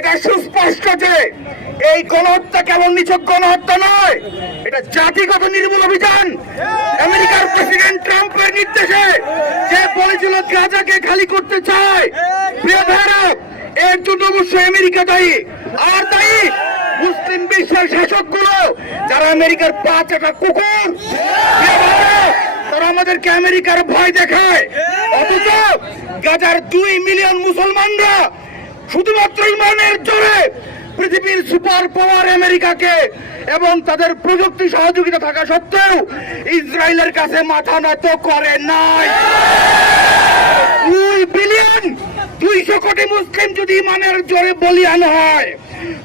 এটা সুস্পষ্ট যে এই গণহত্যা কেবল নিছক গণহত্যা নয়, এটা জাতিগত নির্মূল অভিযান। আমেরিকার প্রেসিডেন্ট ট্রাম্পের নির্দেশে যে বলেছিল গাজাকে খালি করতে চায়, প্রিয় ভারত, এর জন্য অবশ্যই আমেরিকা দায়ী। আর দায়ী মুসলিম বিশ্বের শাসকগুলো, যারা আমেরিকার পা চাটা কুকুর। প্রিয় ভারত, তারা আমাদেরকে আমেরিকার ভয় দেখায়, অথচ গাজার 2 মিলিয়ন মুসলমানরা শুধুমাত্র ইমানের জোরে পৃথিবীর সুপার পাওয়ার আমেরিকাকে এবং তাদের প্রযুক্তি সহযোগিতা থাকা সত্ত্বেও ইসরায়েলের কাছে মাথা নত করে নাই। 2 বিলিয়ন 200 কোটি মুসলিম যদি ইমানের জোরে বলিয়ান হয়,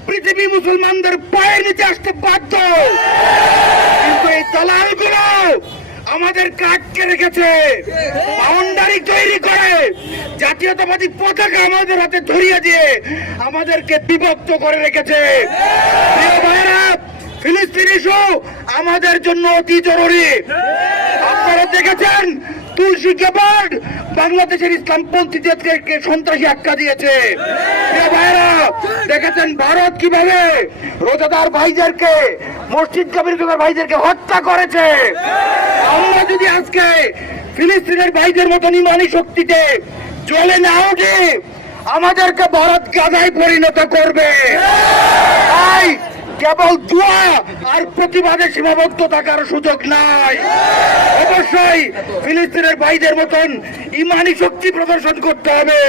পৃথিবী মুসলমানদের পায়ের নিচে আসতে বাধ্য। কিন্তু এই দালালগুলো আমাদের আটকে রেখেছে, বাউন্ডারি তৈরি করে জাতীয়তাবাদী পতাকা আমাদের হাতে ধরিয়ে দিয়ে আমাদেরকে বিভক্ত করে রেখেছে। প্রিয় ভাইরা, ফিলিস্তিন ইস্যু আমাদের জন্য অতি জরুরি। আপনারা দেখেছেন তুলসী গ্যাবার্ড বাংলাদেশের ইসলামপন্থীদেরকে সন্ত্রাসী আখ্যা দিয়েছে। প্রিয় ভাইরা, দেখেছেন ভারত কিভাবে রোজাদার ভাইদেরকে, মসজিদ কমিটির ভাইদেরকে হত্যা করেছে। আমরা যদি আজকে ফিলিস্তিনের ভাইদের মতন ইমানি শক্তিতে চলে না উঠে, আমাদেরকে ভারত গাজায় পরিণত করবে। তাই কেবল দোয়া আর প্রতিবাদে সীমাবদ্ধ থাকার সুযোগ নাই। অবশ্যই ফিলিস্তিনের ভাইদের মতন ইমানি শক্তি প্রদর্শন করতে হবে।